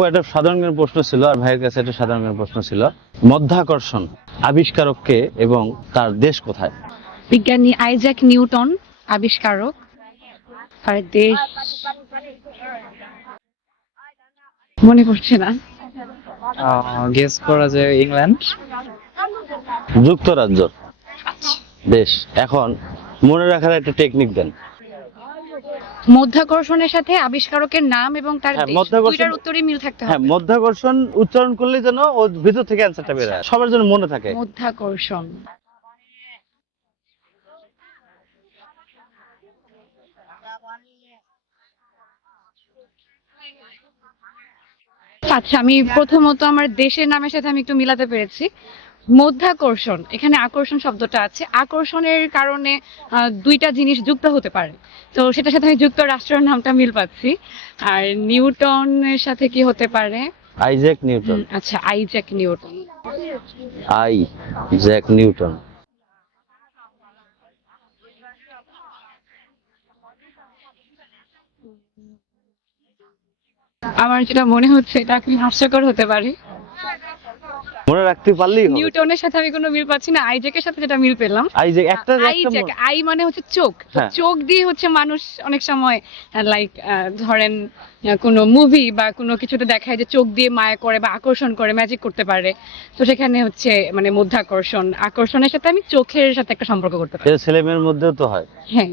একটা সাধারণ জ্ঞানের প্রশ্ন ছিল, আর ভাইয়ের কাছে একটা সাধারণ জ্ঞানের প্রশ্ন ছিল। মধ্যাকর্ষণ আবিষ্কারক কে এবং তার দেশ কোথায়? বিজ্ঞানী আইজ্যাক নিউটন আবিষ্কারক। আর দেশ মনে পড়ছে না। গেস করা যায় ইংল্যান্ড। যুক্তরাজ্য দেশ। এখন মনে রাখার একটা টেকনিক দেন। মধ্যাকর্ষণের সাথে আবিষ্কারকের নাম এবং তার হ্যাঁ, দেশ, মধ্যাকর্ষণ- দুইটার উত্তরই মিল থাকতে হ্যাঁ, হবে। মধ্যাকর্ষণ উচ্চারণ করলে যেন ওর ভিতর থেকে অ্যান্সারটা বের হয়, সবার জন্য মনে থাকে। মধ্যাকর্ষণ। আচ্ছা, আমি প্রথমত আমার দেশের নামের সাথে আমি একটু মিলাতে পেরেছি। মধ্যাকর্ষণ, এখানে আকর্ষণ শব্দটা আছে, আকর্ষণের কারণে দুইটা জিনিস যুক্ত হতে পারে, তো সেটার সাথে আমি যুক্তরাষ্ট্রের নামটা মিল পাচ্ছি। আর নিউটনের সাথে কি হতে পারে? Isaac Newton. আচ্ছা, আইজ্যাক নিউটন। Isaac Newton. আমার যেটা মনে হচ্ছে এটা খুবই হাস্যকর হতে পারে। মনে রাখতে পারলেই হবে। নিউটনের সাথে আমি কোনো মিল পাচ্ছি না, আইজ্যাকের সাথে যেটা মিল পেলাম। আইজ্যাক একটা আইজ্যাক, আই মানে হচ্ছে চোখ, তো হ্যাঁ। চোখ দিয়ে হচ্ছে মানুষ অনেক সময় লাইক ধরেন কোনো মুভি বা কোনো কিছুতে দেখায় যে চোখ দিয়ে মায়া করে বা আকর্ষণ করে, ম্যাজিক করতে পারে। তো সেখানে হচ্ছে মানে মধ্যাকর্ষণ, আকর্ষণের সাথে আমি চোখের সাথে একটা সম্পর্ক করতে পারি। এটা ছেলে মেয়ের মধ্যেও তো হয়। হ্যাঁ।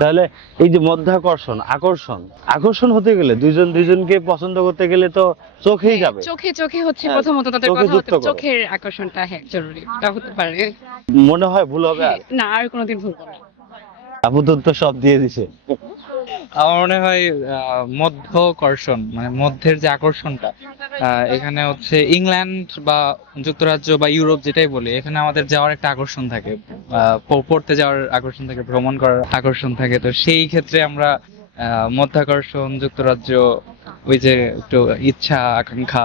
তাহলে এই যে মধ্যাকর্ষণ, আকর্ষণ, আকর্ষণ হতে গেলে দুইজন দুইজনকে পছন্দ করতে গেলে তো চোখেই যাবে। চোখে চোখে হচ্ছে হ্যাঁ, প্রথমত তাদের চোখে কথা যুক্ত হতে, করো। চোখের আকর্ষণটা হ্যাঁ জরুরি, এটা হতে পারে। মনে হয় ভুল হবে আর? না, আর কোনোদিন ভুলবো না। আপাতত তো সব দিয়ে দিছে। আমার মনে হয় মধ্যকর্ষণ মানে মধ্যের যে আকর্ষণটা, এখানে হচ্ছে ইংল্যান্ড বা যুক্তরাজ্য বা ইউরোপ যেটাই বলি, এখানে আমাদের যাওয়ার একটা আকর্ষণ থাকে, পড়তে যাওয়ার আকর্ষণ থাকে, ভ্রমণ করার আকর্ষণ থাকে। তো সেই ক্ষেত্রে আমরা মধ্যাকর্ষণ, যুক্তরাজ্য, ওই যে একটু ইচ্ছা আকাঙ্ক্ষা,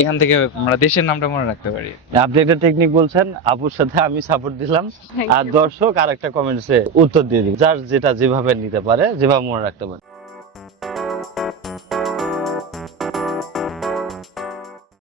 এখান থেকে আমরা দেশের নামটা মনে রাখতে পারি। আপনি একটা টেকনিক বলছেন, আপুর সাথে আমি সাপোর্ট দিলাম। Thank R you. দর্শক আর একটা কমেন্টসে উত্তর দিয়ে দিন, যার যেটা যেভাবে নিতে পারে, যেভাবে মনে রাখতে পারে।